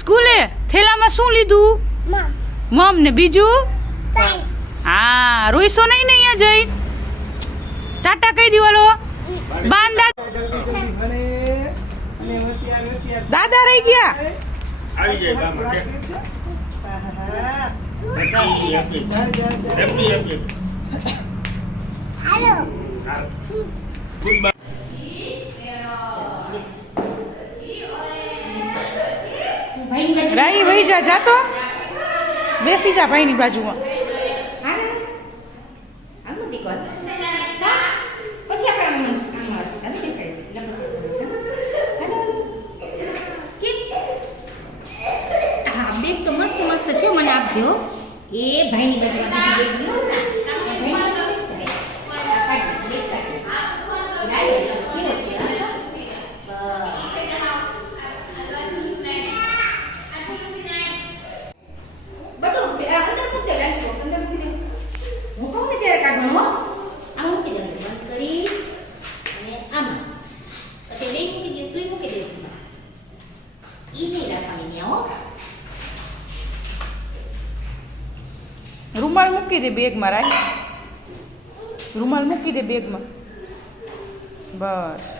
સ્કૂલે થેલામાં શું લીધું? મમ ને બીજું? હા, રોઈસો નહીં ને અહીંયા જઈ. ટાટા કહી દીવાલો. બાંધા દાદા રહી ગયા. આવી જાય ગામમાં રાઈ વહી જા જાતો બેસી જા ભાઈની બાજુમાં. બેગ તો મસ્ત મસ્ત છે, મને આપજો. એ ભાઈની બાજુમાં રૂમાલ મૂકી દે બેગમાં. રાઈ રૂમાલ મૂકી દે બેગમાં. બસ.